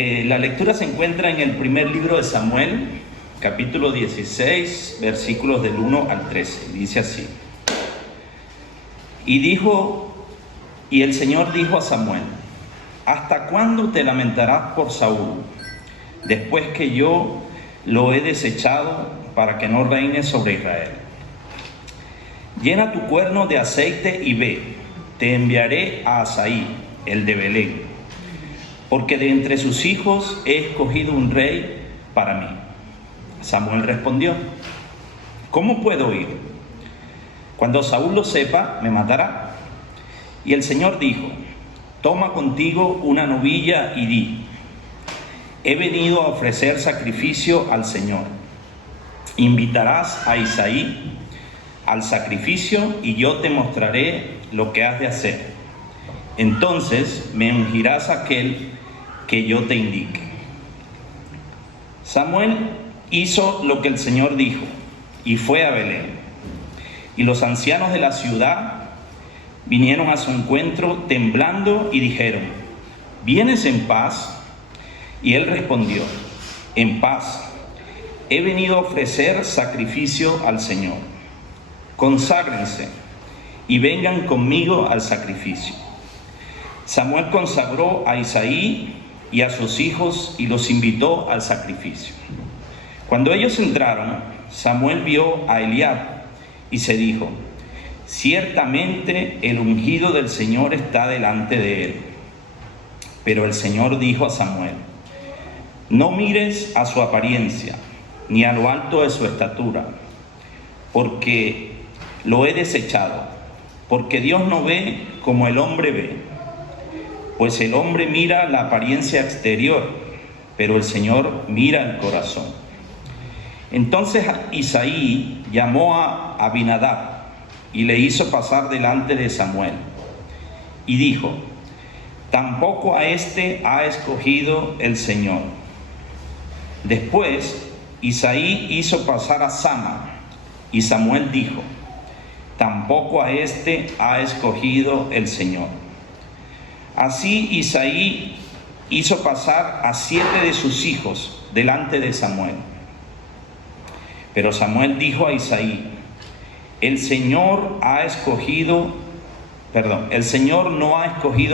La lectura se encuentra en el primer libro de Samuel, capítulo 16, versículos del 1 al 13. Dice así: Y el Señor dijo a Samuel: ¿hasta cuándo te lamentarás por Saúl, después que yo lo he desechado para que no reine sobre Israel? Llena tu cuerno de aceite y ve, te enviaré a Asaí, el de Belén, porque de entre sus hijos he escogido un rey para mí. Samuel respondió: ¿cómo puedo ir? Cuando Saúl lo sepa, me matará. Y el Señor dijo: toma contigo una novilla y di: he venido a ofrecer sacrificio al Señor. Invitarás a Isaí al sacrificio y yo te mostraré lo que has de hacer. Entonces me ungirás aquel que yo te indique. Samuel hizo lo que el Señor dijo y fue a Belén. Y los ancianos de la ciudad vinieron a su encuentro temblando y dijeron: ¿vienes en paz? Y él respondió: en paz. He venido a ofrecer sacrificio al Señor. Conságrense y vengan conmigo al sacrificio. Samuel consagró a Isaí y a sus hijos y los invitó al sacrificio. Cuando ellos entraron, Samuel vio a Eliab y se dijo: ciertamente el ungido del Señor está delante de él. Pero el Señor dijo a Samuel: no mires a su apariencia, ni a lo alto de su estatura, porque lo he desechado, porque Dios no ve como el hombre ve, pues el hombre mira la apariencia exterior, pero el Señor mira el corazón. Entonces Isaí llamó a Abinadab y le hizo pasar delante de Samuel, y dijo: tampoco a este ha escogido el Señor. Después Isaí hizo pasar a Sama, y Samuel dijo: tampoco a este ha escogido el Señor. Así Isaí hizo pasar a 7 de sus hijos delante de Samuel. Pero Samuel dijo a Isaí: el Señor no ha escogido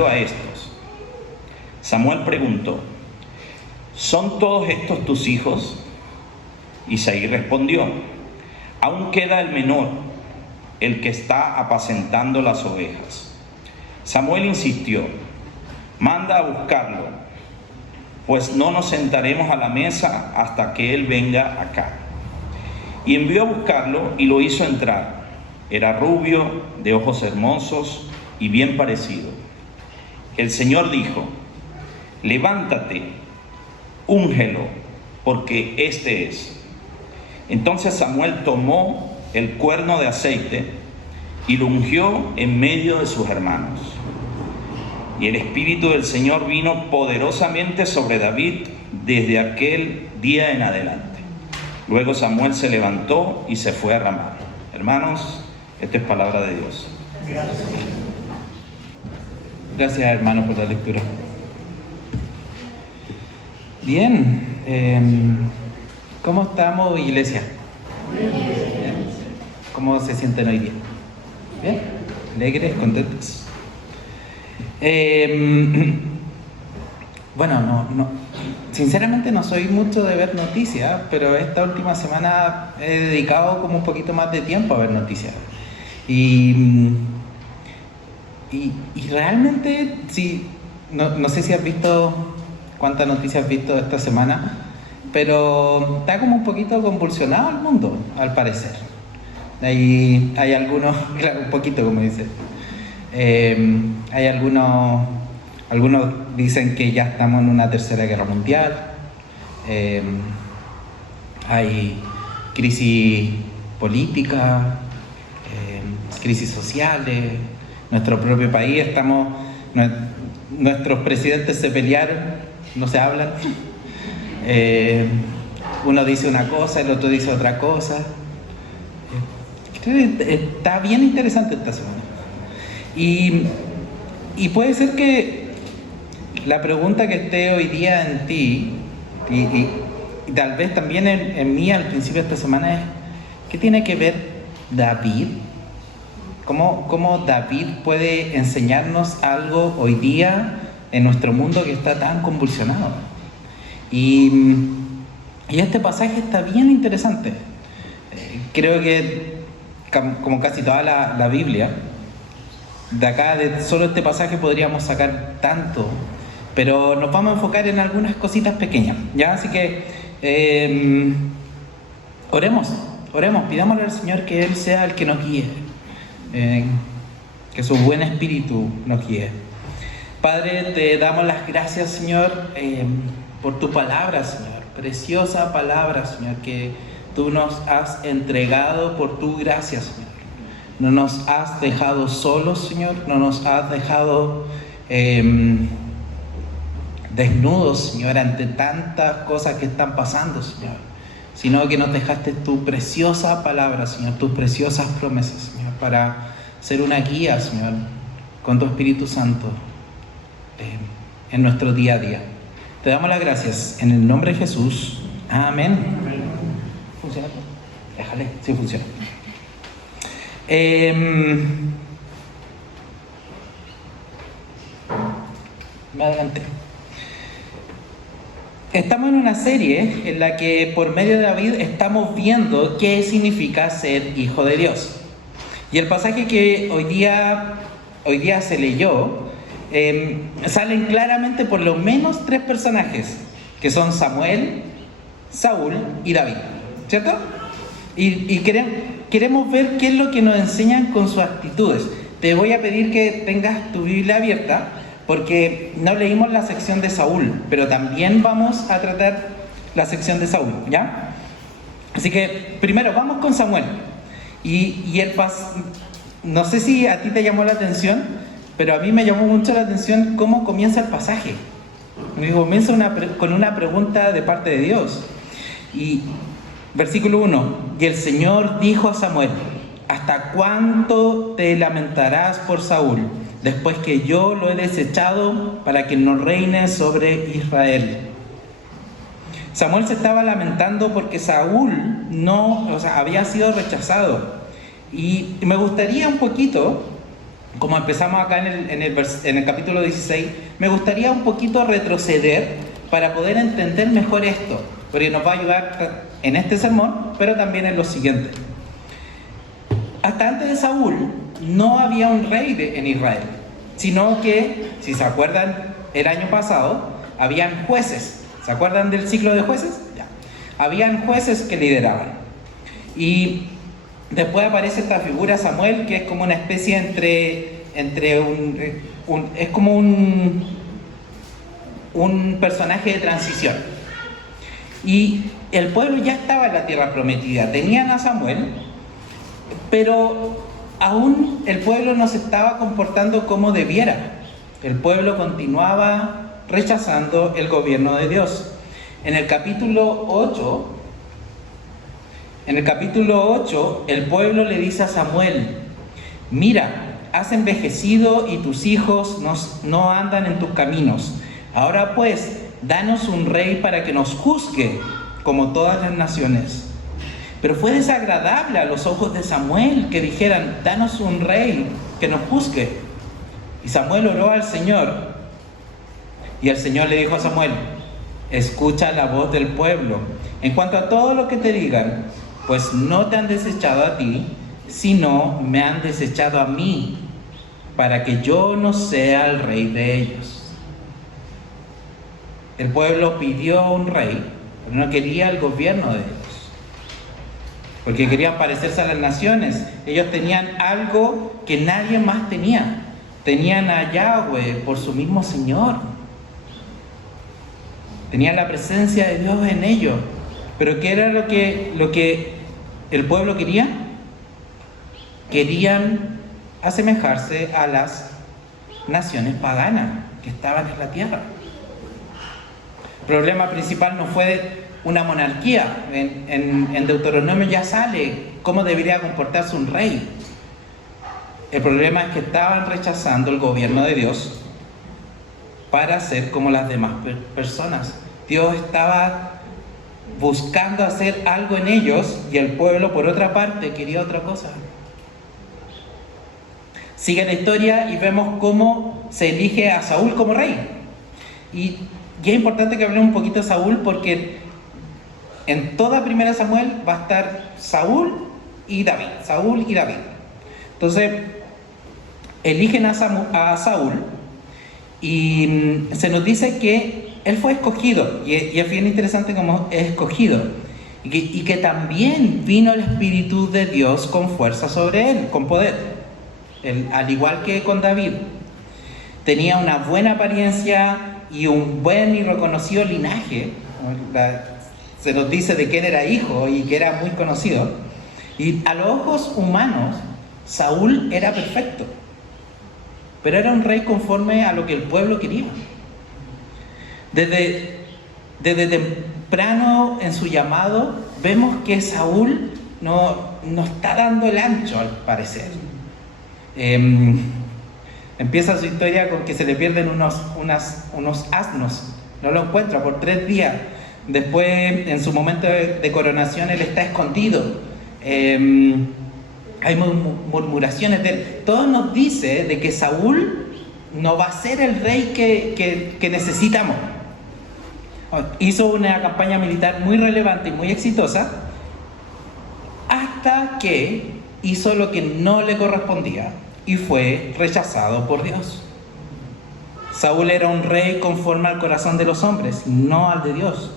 a estos. Samuel preguntó: ¿son todos estos tus hijos? Isaí respondió: aún queda el menor, el que está apacentando las ovejas. Samuel insistió: manda a buscarlo, pues no nos sentaremos a la mesa hasta que él venga acá. Y envió a buscarlo y lo hizo entrar. Era rubio, de ojos hermosos y bien parecido. El Señor dijo: levántate, úngelo, porque este es. Entonces Samuel tomó el cuerno de aceite y lo ungió en medio de sus hermanos. Y el Espíritu del Señor vino poderosamente sobre David desde aquel día en adelante. Luego Samuel se levantó y se fue a Ramá. Hermanos, esta es palabra de Dios. Gracias, hermano, por la lectura. Bien, ¿cómo estamos, iglesia? Bien. ¿Cómo se sienten hoy día? ¿Bien? ¿Alegres? ¿Contentos? Bueno, sinceramente no soy mucho de ver noticias, pero esta última semana he dedicado como un poquito más de tiempo a ver noticias. Y realmente, sí, no sé si has visto cuántas noticias has visto esta semana, pero está como un poquito convulsionado el mundo, al parecer. Hay algunos, claro, un poquito como dice. Hay algunos dicen que ya estamos en una tercera guerra mundial. Hay crisis política, crisis sociales. Nuestro propio país nuestros presidentes se pelearon, no se hablan. Uno dice una cosa, el otro dice otra cosa. Está bien interesante esta semana. Y puede ser que la pregunta que esté hoy día en ti, y tal vez también en mí al principio de esta semana, es: ¿qué tiene que ver David? ¿Cómo David puede enseñarnos algo hoy día en nuestro mundo que está tan convulsionado? Y este pasaje está bien interesante. Creo que, como casi toda la Biblia, de acá, de solo este pasaje podríamos sacar tanto, pero nos vamos a enfocar en algunas cositas pequeñas, ¿ya? Así que oremos, pidámosle al Señor que Él sea el que nos guíe, que su buen espíritu nos guíe. Padre, te damos las gracias, Señor, por tu palabra, Señor, preciosa palabra, Señor, que tú nos has entregado por tu gracia, Señor. No nos has dejado solos, Señor, no nos has dejado desnudos, Señor, ante tantas cosas que están pasando, Señor, sino que nos dejaste tu preciosa palabra, Señor, tus preciosas promesas, Señor, para ser una guía, Señor, con tu Espíritu Santo en nuestro día a día. Te damos las gracias en el nombre de Jesús. Amén. ¿Funciona? Déjale, sí funciona. Me adelanté. Estamos en una serie en la que por medio de David estamos viendo qué significa ser hijo de Dios. Y el pasaje que hoy día se leyó, salen claramente por lo menos 3 personajes, que son Samuel, Saúl y David, ¿cierto? Y queremos ver qué es lo que nos enseñan con sus actitudes. Te voy a pedir que tengas tu Biblia abierta, porque no leímos la sección de Saúl, pero también vamos a tratar la sección de Saúl, ¿ya? Así que primero vamos con Samuel. No sé si a ti te llamó la atención, pero a mí me llamó mucho la atención cómo comienza el pasaje. Comienza con una pregunta de parte de Dios. Y versículo 1: y el Señor dijo a Samuel: ¿hasta cuánto te lamentarás por Saúl, después que yo lo he desechado para que no reine sobre Israel? Samuel se estaba lamentando porque Saúl había sido rechazado. Y me gustaría un poquito, como empezamos acá en el capítulo 16, me gustaría un poquito retroceder para poder entender mejor esto, porque nos va a ayudar en este sermón, pero también en los siguientes. Hasta antes de Saúl no había un rey en Israel, sino que, si se acuerdan, el año pasado habían jueces. ¿Se acuerdan del ciclo de jueces? Ya. Habían jueces que lideraban. Y después aparece esta figura Samuel, que es como una especie es como un personaje de transición. Y el pueblo ya estaba en la tierra prometida, tenían a Samuel, pero aún el pueblo no se estaba comportando como debiera. El pueblo continuaba rechazando el gobierno de Dios. En el capítulo 8, el pueblo le dice a Samuel: mira, has envejecido y tus hijos no andan en tus caminos. Ahora pues, danos un rey para que nos juzgue como todas las naciones. Pero fue desagradable a los ojos de Samuel que dijeran: danos un rey que nos juzgue. Y Samuel oró al Señor, y el Señor le dijo a Samuel: escucha la voz del pueblo en cuanto a todo lo que te digan, pues no te han desechado a ti, sino me han desechado a mí, para que yo no sea el rey de ellos. El pueblo pidió un rey, pero no quería el gobierno de ellos, porque querían parecerse a las naciones. Ellos tenían algo que nadie más tenía. Tenían a Yahweh por su mismo Señor. Tenían la presencia de Dios en ellos. Pero ¿qué era lo que el pueblo quería? Querían asemejarse a las naciones paganas que estaban en la tierra. El problema principal no fue una monarquía. En Deuteronomio ya sale cómo debería comportarse un rey. El problema es que estaban rechazando el gobierno de Dios para ser como las demás personas. Dios estaba buscando hacer algo en ellos y el pueblo, por otra parte, quería otra cosa. Sigue la historia y vemos cómo se elige a Saúl como rey. Y es importante que hablemos un poquito de Saúl porque en toda Primera Samuel va a estar Saúl y David. Entonces, eligen a Saúl y se nos dice que él fue escogido, y es bien interesante cómo es escogido, y que también vino el Espíritu de Dios con fuerza sobre él, con poder. Al igual que con David, tenía una buena apariencia y un buen y reconocido linaje. Se nos dice de que él era hijo y que era muy conocido. Y a los ojos humanos, Saúl era perfecto, pero era un rey conforme a lo que el pueblo quería. Desde temprano en su llamado, vemos que Saúl no está dando el ancho, al parecer. Empieza su historia con que se le pierden unos asnos, no lo encuentra por 3 días. Después, en su momento de coronación, él está escondido. Hay murmuraciones de él. Todo nos dice de que Saúl no va a ser el rey que necesitamos. Hizo una campaña militar muy relevante y muy exitosa, hasta que hizo lo que no le correspondía y fue rechazado por Dios. Saúl era un rey conforme al corazón de los hombres, no al de Dios.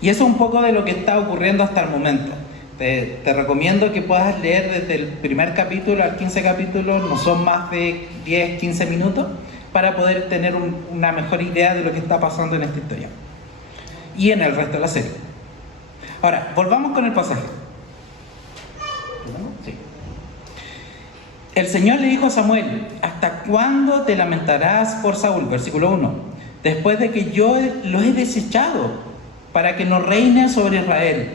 Y eso es un poco de lo que está ocurriendo hasta el momento. Te recomiendo que puedas leer desde el primer capítulo al 15 capítulos, no son más de 10-15 minutos, para poder tener una mejor idea de lo que está pasando en esta historia y en el resto de la serie. Ahora, volvamos con el pasaje. Sí. El Señor le dijo a Samuel: ¿hasta cuándo te lamentarás por Saúl? Versículo 1. Después de que yo lo he desechado para que no reine sobre Israel.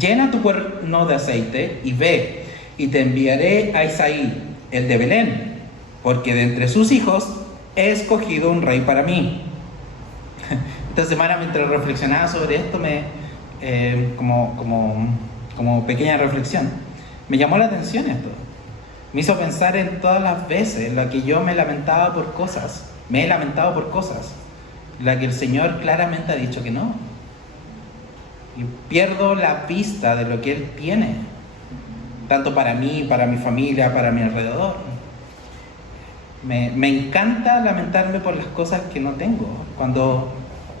Llena tu cuerno de aceite y ve, y te enviaré a Isaí, el de Belén, porque de entre sus hijos he escogido un rey para mí. Esta semana, mientras reflexionaba sobre esto, como pequeña reflexión, me llamó la atención esto. Me hizo pensar en todas las veces en las que yo me he lamentado por cosas, en las que el Señor claramente ha dicho que no. Y pierdo la vista de lo que Él tiene, tanto para mí, para mi familia, para mi alrededor. Me encanta lamentarme por las cosas que no tengo,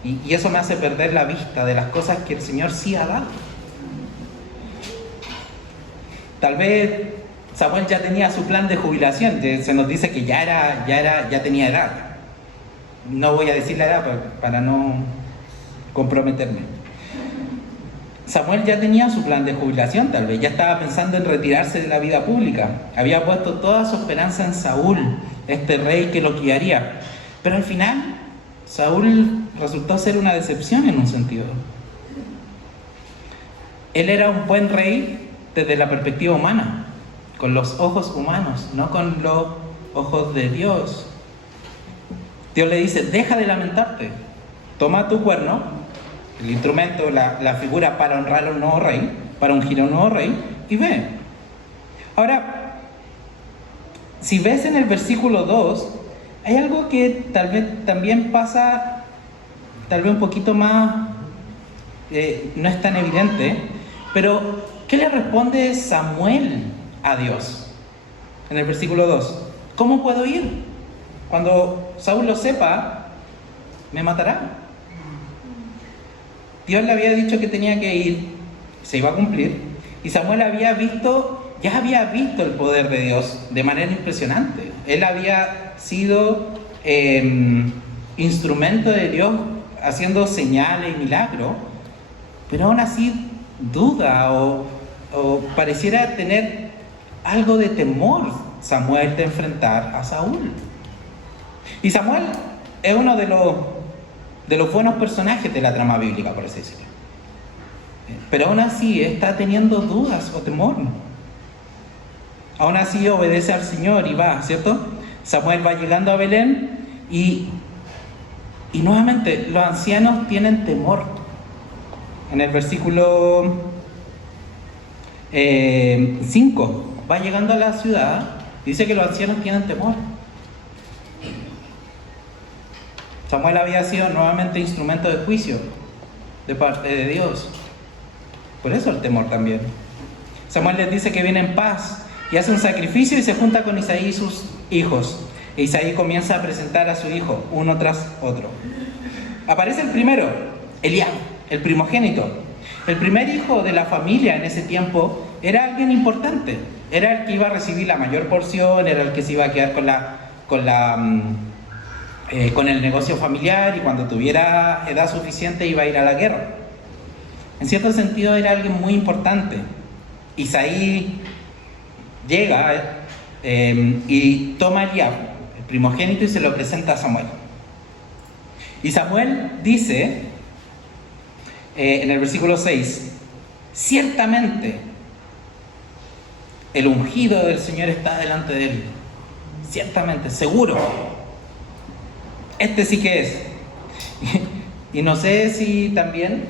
y eso me hace perder la vista de las cosas que el Señor sí ha dado. Tal vez Samuel ya tenía su plan de jubilación, se nos dice que ya tenía edad. No voy a decir la edad para no comprometerme. Samuel ya tenía su plan de jubilación, tal vez ya estaba pensando en retirarse de la vida pública. Había puesto toda su esperanza en Saúl, este rey que lo guiaría. Pero al final, Saúl resultó ser una decepción en un sentido. Él era un buen rey desde la perspectiva humana, con los ojos humanos, no con los ojos de Dios. Dios le dice: deja de lamentarte, toma tu cuerno, el instrumento, la figura para honrar a un nuevo rey, para ungir a un nuevo rey, y ve. Ahora, si ves en el versículo 2, hay algo que tal vez también pasa, tal vez un poquito más, no es tan evidente, pero ¿qué le responde Samuel a Dios? En el versículo 2, ¿cómo puedo ir? Cuando Saúl lo sepa, me matará. Dios le había dicho que tenía que ir, se iba a cumplir, y Samuel ya había visto el poder de Dios de manera impresionante. Él había sido instrumento de Dios haciendo señales y milagros, pero aún así duda o pareciera tener algo de temor Samuel de enfrentar a Saúl. Y Samuel es uno de los buenos personajes de la trama bíblica, por así decirlo. Pero aún así está teniendo dudas o temor. Aún así obedece al Señor y va, ¿cierto? Samuel va llegando a Belén y nuevamente los ancianos tienen temor. En el versículo 5, va llegando a la ciudad, dice que los ancianos tienen temor. Samuel había sido nuevamente instrumento de juicio de parte de Dios. Por eso el temor también. Samuel les dice que viene en paz y hace un sacrificio y se junta con Isaí y sus hijos. E Isaí comienza a presentar a su hijo, uno tras otro. Aparece el primero, Eliab, el primogénito. El primer hijo de la familia en ese tiempo era alguien importante. Era el que iba a recibir la mayor porción, era el que se iba a quedar con el negocio familiar, y cuando tuviera edad suficiente iba a ir a la guerra. En cierto sentido era alguien muy importante. Isaí llega y toma a Eliab, el primogénito, y se lo presenta a Samuel. Y Samuel dice en el versículo 6: ciertamente el ungido del Señor está delante de él. Ciertamente, seguro. Este sí que es. Y no sé si también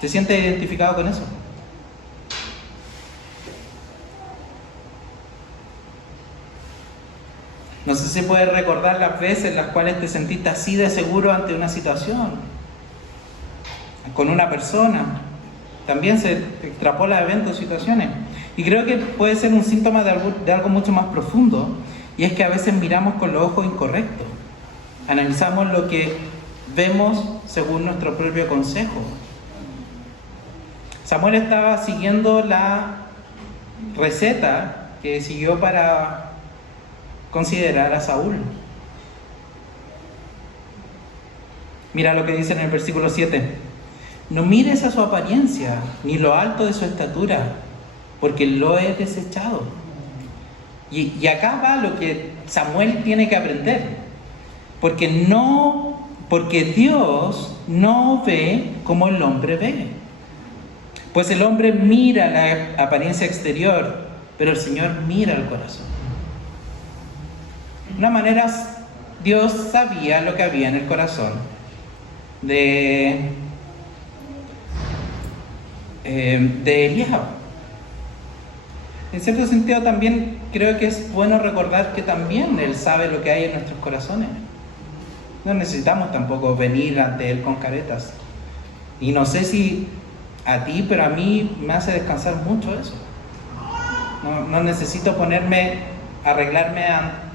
te sientes identificado con eso. No sé si puedes recordar las veces en las cuales te sentiste así de seguro ante una situación, con una persona. También se extrapola a eventos, situaciones. Y creo que puede ser un síntoma de algo mucho más profundo, y es que a veces miramos con los ojos incorrectos. Analizamos lo que vemos según nuestro propio consejo. Samuel estaba siguiendo la receta que siguió para considerar a Saúl. Mira lo que dice en el versículo 7: no mires a su apariencia, ni lo alto de su estatura, porque lo he desechado. Y acá va lo que Samuel tiene que aprender. Porque Dios no ve como el hombre ve. Pues el hombre mira la apariencia exterior, pero el Señor mira el corazón. De una manera, Dios sabía lo que había en el corazón de Eliab. En cierto sentido también creo que es bueno recordar que también Él sabe lo que hay en nuestros corazones. No necesitamos tampoco venir ante Él con caretas. Y no sé si a ti, pero a mí me hace descansar mucho eso. No necesito arreglarme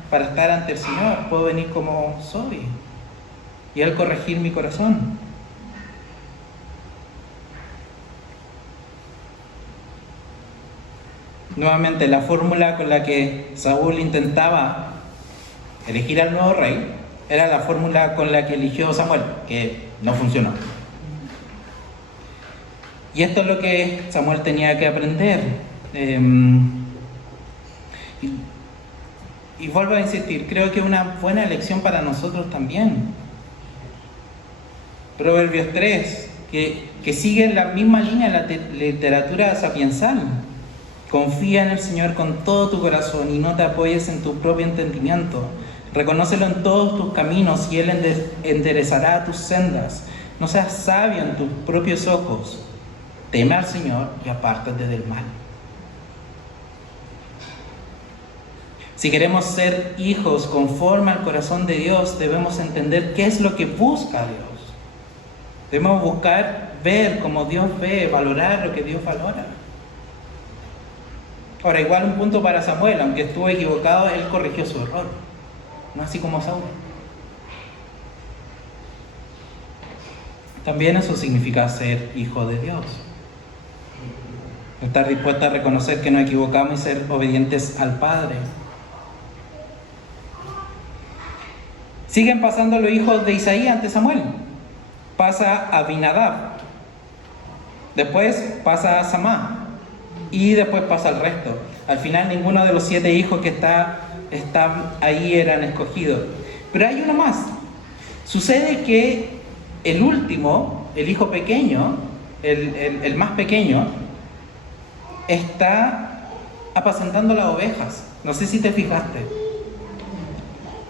para estar ante el Señor. Puedo venir como soy y Él corregir mi corazón. Nuevamente, la fórmula con la que Saúl intentaba elegir al nuevo rey era la fórmula con la que eligió Samuel, que no funcionó. Y esto es lo que Samuel tenía que aprender. Y vuelvo a insistir, creo que es una buena lección para nosotros también. Proverbios 3, que sigue la misma línea de la literatura sapiensal. Confía en el Señor con todo tu corazón y no te apoyes en tu propio entendimiento. Reconócelo en todos tus caminos y Él enderezará tus sendas. No seas sabio en tus propios ojos. Teme al Señor y apártate del mal. Si queremos ser hijos conforme al corazón de Dios, debemos entender qué es lo que busca Dios. Debemos buscar ver como Dios ve, valorar lo que Dios valora. Ahora, igual un punto para Samuel: aunque estuvo equivocado, él corrigió su error, no así como Saúl. También eso significa ser hijo de Dios. Estar dispuesto a reconocer que nos equivocamos y ser obedientes al Padre. Siguen pasando los hijos de Isaí ante Samuel. Pasa a Abinadab, después pasa a Samá, y después pasa al resto. Al final ninguno de los 7 hijos que están ahí eran escogidos. Pero hay uno más. Sucede que el último, el hijo pequeño, el más pequeño, está apacentando las ovejas. No sé si te fijaste.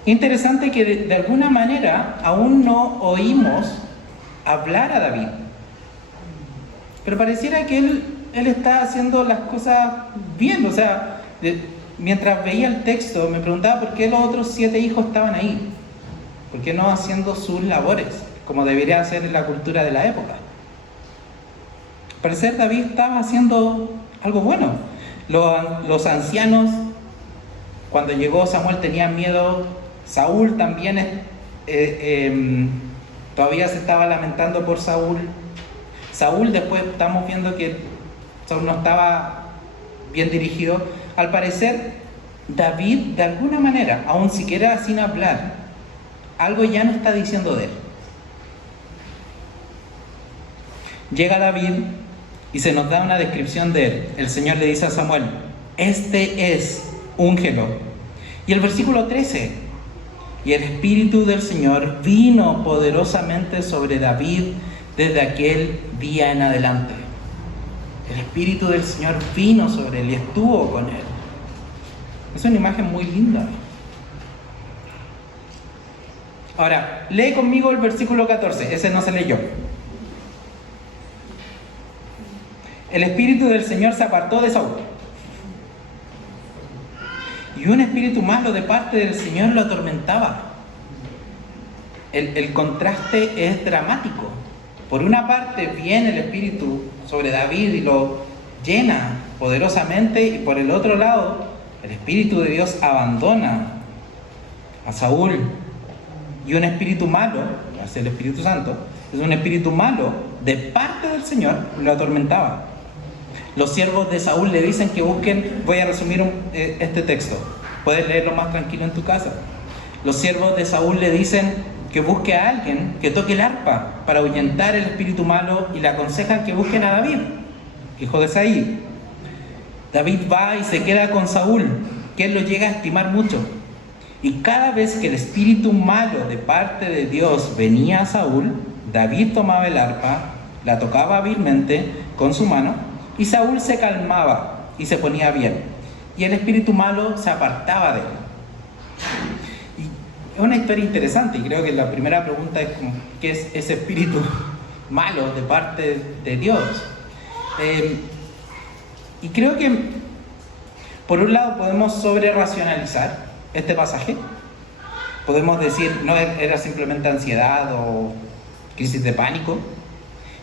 Interesante que de alguna manera aún no oímos hablar a David. Pero pareciera que él está haciendo las cosas bien. O sea, mientras veía el texto me preguntaba por qué los otros 7 hijos estaban ahí. ¿Por qué no haciendo sus labores, como debería hacer en la cultura de la época? Al parecer David estaba haciendo algo bueno. Los ancianos, cuando llegó Samuel, tenían miedo. Saúl también todavía se estaba lamentando por Saúl. Saúl, después estamos viendo que Saúl no estaba bien dirigido. Al parecer David, de alguna manera, aun siquiera sin hablar, algo ya no está diciendo de él. Llega David y se nos da una descripción de él. El Señor le dice a Samuel: este es, úngelo. Y el versículo 13: y el Espíritu del Señor vino poderosamente sobre David desde aquel día en adelante. El Espíritu del Señor vino sobre él y estuvo con él. Es una imagen muy linda. Ahora, lee conmigo el versículo 14, ese no se leyó. El Espíritu del Señor se apartó de Saúl, y un espíritu malo de parte del Señor lo atormentaba. El contraste es dramático. Por una parte viene el Espíritu sobre David y lo llena poderosamente, y por el otro lado el Espíritu de Dios abandona a Saúl, y un espíritu malo, es el Espíritu Santo, es un espíritu malo de parte del Señor, lo atormentaba. Los siervos de Saúl le dicen que busquen, voy a resumir este texto, puedes leerlo más tranquilo en tu casa. Los siervos de Saúl le dicen que busque a alguien que toque el arpa para ahuyentar el espíritu malo, y le aconsejan que busquen a David, hijo de Isaí. David va y se queda con Saúl, que él lo llega a estimar mucho. Y cada vez que el espíritu malo de parte de Dios venía a Saúl, David tomaba el arpa, la tocaba hábilmente con su mano, y Saúl se calmaba y se ponía bien, y el espíritu malo se apartaba de él. Y es una historia interesante, y creo que la primera pregunta es ¿qué es ese espíritu malo de parte de Dios? Y creo que por un lado podemos sobre-racionalizar este pasaje. Podemos decir, no, era simplemente ansiedad o crisis de pánico.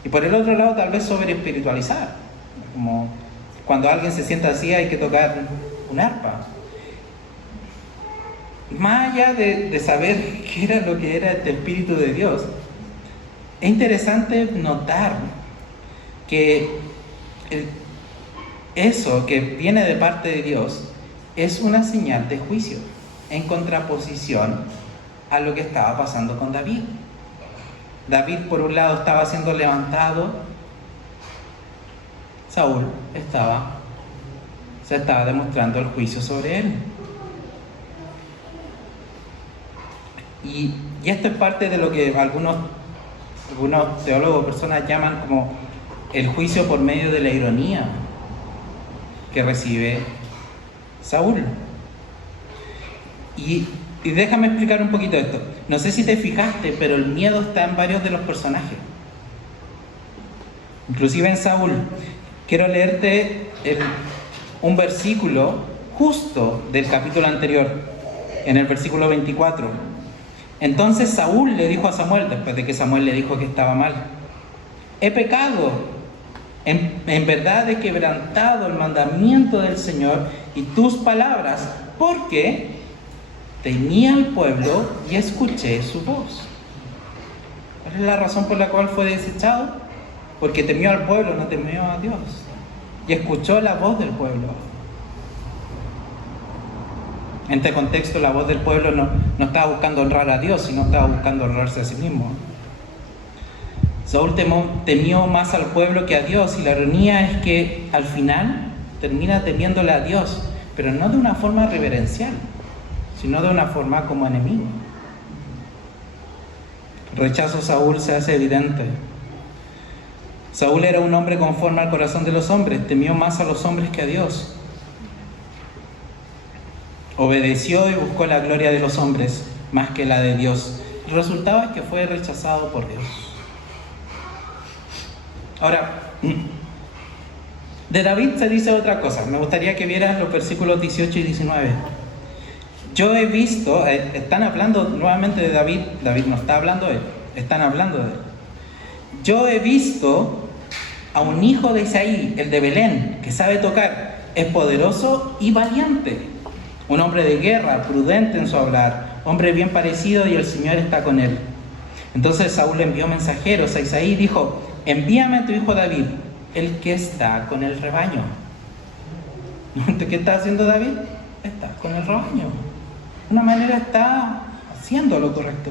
Y por el otro lado, tal vez sobre-espiritualizar, como cuando alguien se sienta así hay que tocar un arpa. Más allá de saber qué era lo que era este Espíritu de Dios, es interesante notar que eso que viene de parte de Dios es una señal de juicio, en contraposición a lo que estaba pasando con David. David, por un lado, estaba siendo levantado. Saúl se estaba demostrando el juicio sobre él. Y esto es parte de lo que algunos teólogos o personas llaman como el juicio por medio de la ironía que recibe Saúl. Y déjame explicar un poquito esto. No sé si te fijaste, pero el miedo está en varios de los personajes, inclusive en Saúl. Quiero leerte un versículo justo del capítulo anterior, en el versículo 24. Entonces Saúl le dijo a Samuel, después de que Samuel le dijo que estaba mal: he pecado, en verdad he quebrantado el mandamiento del Señor y tus palabras, porque temía al pueblo y escuché su voz. ¿Cuál es la razón por la cual fue desechado? Porque temió al pueblo, no temió a Dios, y escuchó la voz del pueblo. En este contexto, la voz del pueblo no estaba buscando honrar a Dios, sino estaba buscando honrarse a sí mismo. Saúl temió más al pueblo que a Dios, y la ironía es que al final termina temiéndole a Dios, pero no de una forma reverencial, sino de una forma como enemigo. El rechazo a Saúl se hace evidente. Saúl era un hombre conforme al corazón de los hombres, temió más a los hombres que a Dios. Obedeció y buscó la gloria de los hombres más que la de Dios. El resultado es que fue rechazado por Dios. Ahora, de David se dice otra cosa. Me gustaría que vieras los versículos 18 y 19. Yo he visto, están hablando nuevamente de David. David no está hablando de él, están hablando de él. Yo he visto a un hijo de Isaí, el de Belén, que sabe tocar, es poderoso y valiente, un hombre de guerra, prudente en su hablar, hombre bien parecido, y el Señor está con él. Entonces Saúl envió mensajeros a Isaí y dijo: envíame a tu hijo David, el que está con el rebaño. ¿Qué está haciendo David? Está con el rebaño. De una manera está haciendo lo correcto.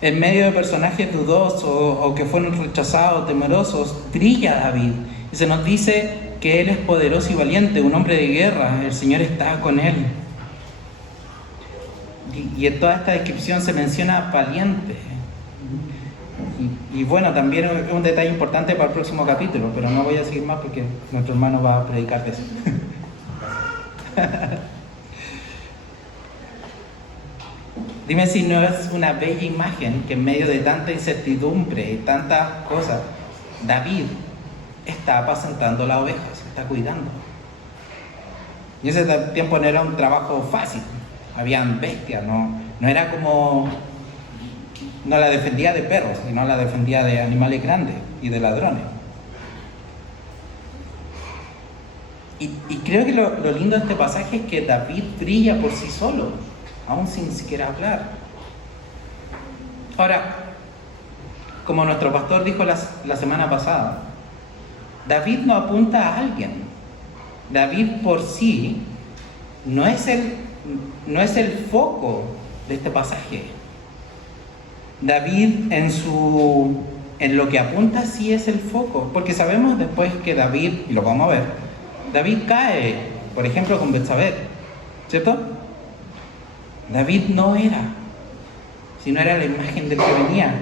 En medio de personajes dudosos o que fueron rechazados, temerosos, brilla David. Y se nos dice que él es poderoso y valiente, un hombre de guerra, el Señor está con él. Y en toda esta descripción se menciona valiente. Y bueno, también es un detalle importante para el próximo capítulo, pero no voy a seguir más porque nuestro hermano va a predicar de eso. Dime si no es una bella imagen que en medio de tanta incertidumbre y tantas cosas, David está apacentando las ovejas, está cuidando. Y ese tiempo no era un trabajo fácil, habían bestias, no era como, no la defendía de perros, sino la defendía de animales grandes y de ladrones. Y creo que lo lindo de este pasaje es que David brilla por sí solo, aún sin siquiera hablar. Ahora, como nuestro pastor dijo la semana pasada, David no apunta a alguien. David por sí no es el foco de este pasaje. David en lo que apunta sí es el foco, porque sabemos después que David, y lo vamos a ver, David cae, por ejemplo, con Betsabé, ¿cierto? David no era, sino era la imagen del que venía.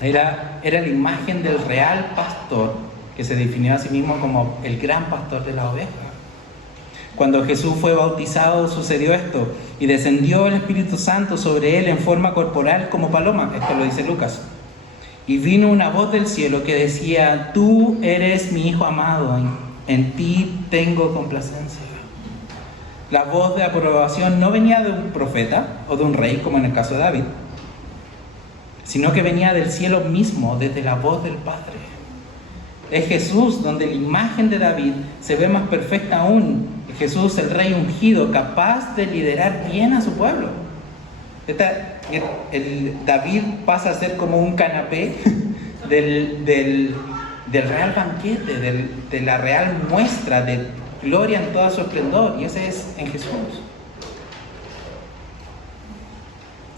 Era la imagen del real pastor, que se definió a sí mismo como el gran pastor de la oveja. Cuando Jesús fue bautizado sucedió esto, y descendió el Espíritu Santo sobre él en forma corporal como paloma. Esto lo dice Lucas. Y vino una voz del cielo que decía: tú eres mi Hijo amado, en ti tengo complacencia. La voz de aprobación no venía de un profeta o de un rey, como en el caso de David, sino que venía del cielo mismo, desde la voz del Padre. Es Jesús donde la imagen de David se ve más perfecta aún. Jesús, el rey ungido, capaz de liderar bien a su pueblo. David pasa a ser como un canapé del real banquete, de la real muestra de gloria en todo su esplendor, y ese es en Jesús.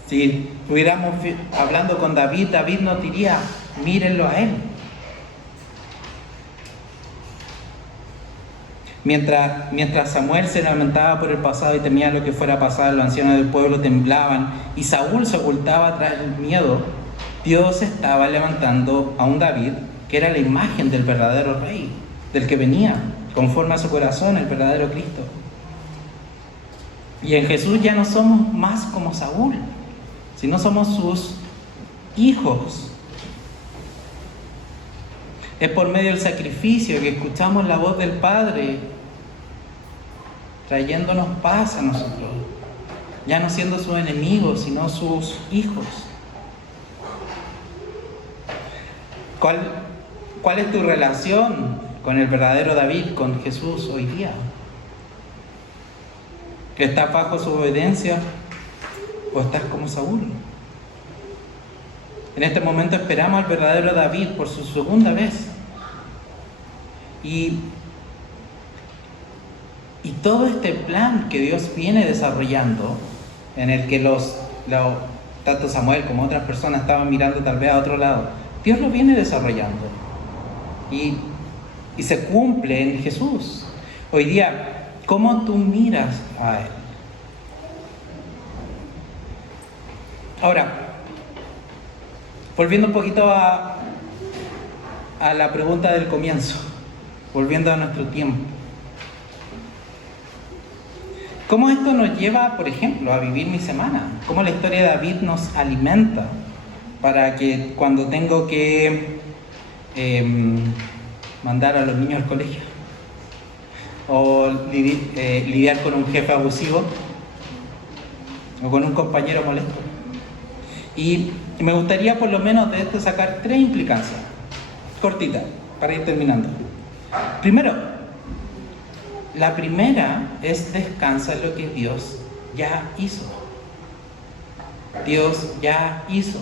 Si estuviéramos hablando con David, David nos diría: mírenlo a él. Mientras Samuel se lamentaba por el pasado y temía lo que fuera a pasar, los ancianos del pueblo temblaban y Saúl se ocultaba tras el miedo, Dios estaba levantando a un David que era la imagen del verdadero rey, del que venía, conforme a su corazón, el verdadero Cristo. Y en Jesús ya no somos más como Saúl, sino somos sus hijos. Es por medio del sacrificio que escuchamos la voz del Padre trayéndonos paz a nosotros, ya no siendo sus enemigos, sino sus hijos. ¿Cuál es tu relación con el verdadero David, con Jesús hoy día? ¿Estás bajo su obediencia o estás como Saúl? En este momento esperamos al verdadero David por su segunda vez. Y todo este plan que Dios viene desarrollando, en el que tanto Samuel como otras personas estaban mirando tal vez a otro lado, Dios lo viene desarrollando. Y se cumple en Jesús. Hoy día, ¿cómo tú miras a Él? Ahora, Volviendo un poquito a la pregunta del comienzo, volviendo a nuestro tiempo. ¿Cómo esto nos lleva, por ejemplo, a vivir mi semana? ¿Cómo la historia de David nos alimenta para que cuando tengo que mandar a los niños al colegio o lidiar con un jefe abusivo o con un compañero molesto? Y me gustaría por lo menos de esto sacar 3 implicancias cortitas para ir terminando. Primero, la primera es descansa en lo que Dios ya hizo. Dios ya hizo.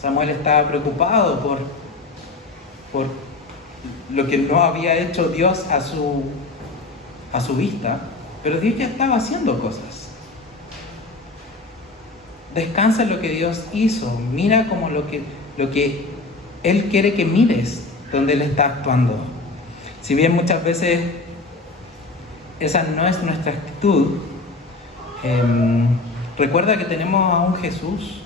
Samuel estaba preocupado por lo que no había hecho Dios a su vista, pero Dios ya estaba haciendo cosas. Descansa en lo que Dios hizo. Mira como lo que Él quiere que mires, donde Él está actuando. Si bien muchas veces esa no es nuestra actitud, recuerda que tenemos a un Jesús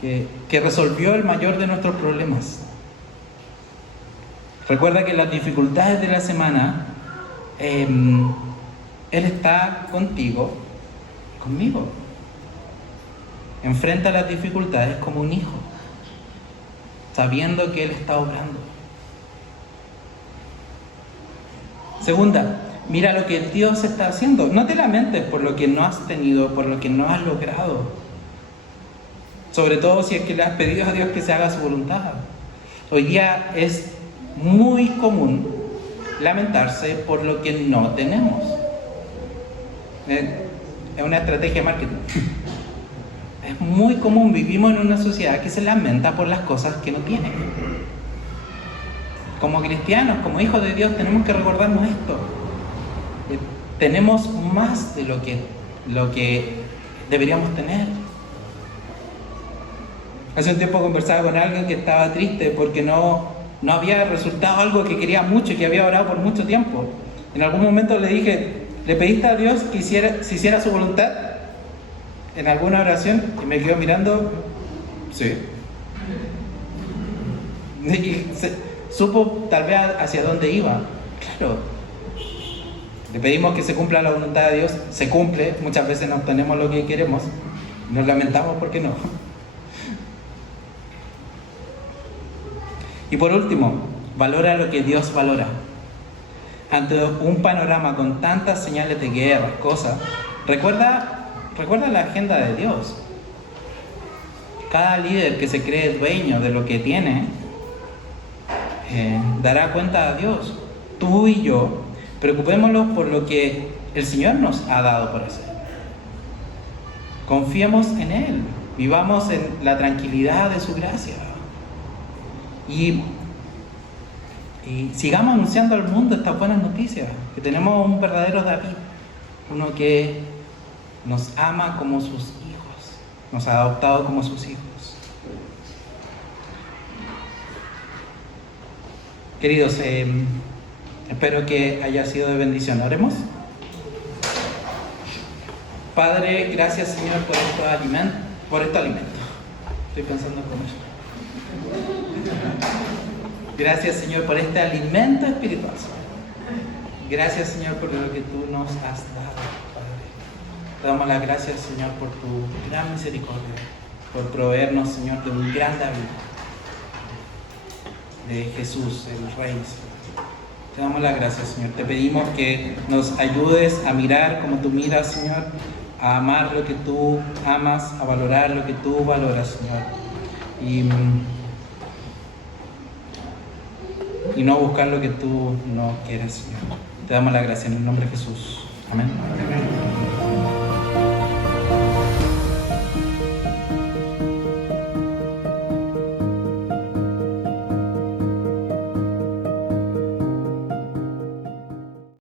que resolvió el mayor de nuestros problemas. Recuerda que en las dificultades de la semana, Él está contigo, conmigo. Enfrenta las dificultades como un hijo, sabiendo que Él está obrando. Segunda, mira lo que Dios está haciendo. No te lamentes por lo que no has tenido, por lo que no has logrado. Sobre todo si es que le has pedido a Dios que se haga su voluntad. Hoy día es muy común lamentarse por lo que no tenemos. Es una estrategia de marketing. Es muy común, vivimos en una sociedad que se lamenta por las cosas que no tiene. Como cristianos, como hijos de Dios, tenemos que recordarnos esto. Tenemos más de lo que deberíamos tener. Hace un tiempo conversaba con alguien que estaba triste porque no había resultado algo que quería mucho y que había orado por mucho tiempo. En algún momento le dije, ¿le pediste a Dios que se hiciera su voluntad en alguna oración? Y me quedó mirando, sí. Y supo tal vez hacia dónde iba. Claro, le pedimos que se cumpla la voluntad de Dios, se cumple, muchas veces no obtenemos lo que queremos, nos lamentamos porque no. Y por último, valora lo que Dios valora. Ante un panorama con tantas señales de guerra, cosas, recuerda la agenda de Dios. Cada líder que se cree dueño de lo que tiene, dará cuenta a Dios. Tú y yo, preocupémonos por lo que el Señor nos ha dado por hacer. Confiemos en Él, vivamos en la tranquilidad de su gracia. Y sigamos anunciando al mundo estas buenas noticias, que tenemos un verdadero David, uno que nos ama como sus hijos, nos ha adoptado como sus hijos. Queridos, espero que haya sido de bendición. Oremos. Padre, gracias Señor por este alimento. Estoy pensando en comer. Gracias Señor por este alimento espiritual. Gracias Señor por lo que tú nos has dado, Padre. Te damos las gracias Señor por tu gran misericordia, por proveernos Señor de un gran David, de Jesús, el Rey, Señor. Te damos las gracias Señor. Te pedimos que nos ayudes a mirar como tú miras Señor, a amar lo que tú amas, a valorar lo que tú valoras Señor. Y no buscar lo que tú no quieres, Señor. Te damos la gracia en el nombre de Jesús. Amén.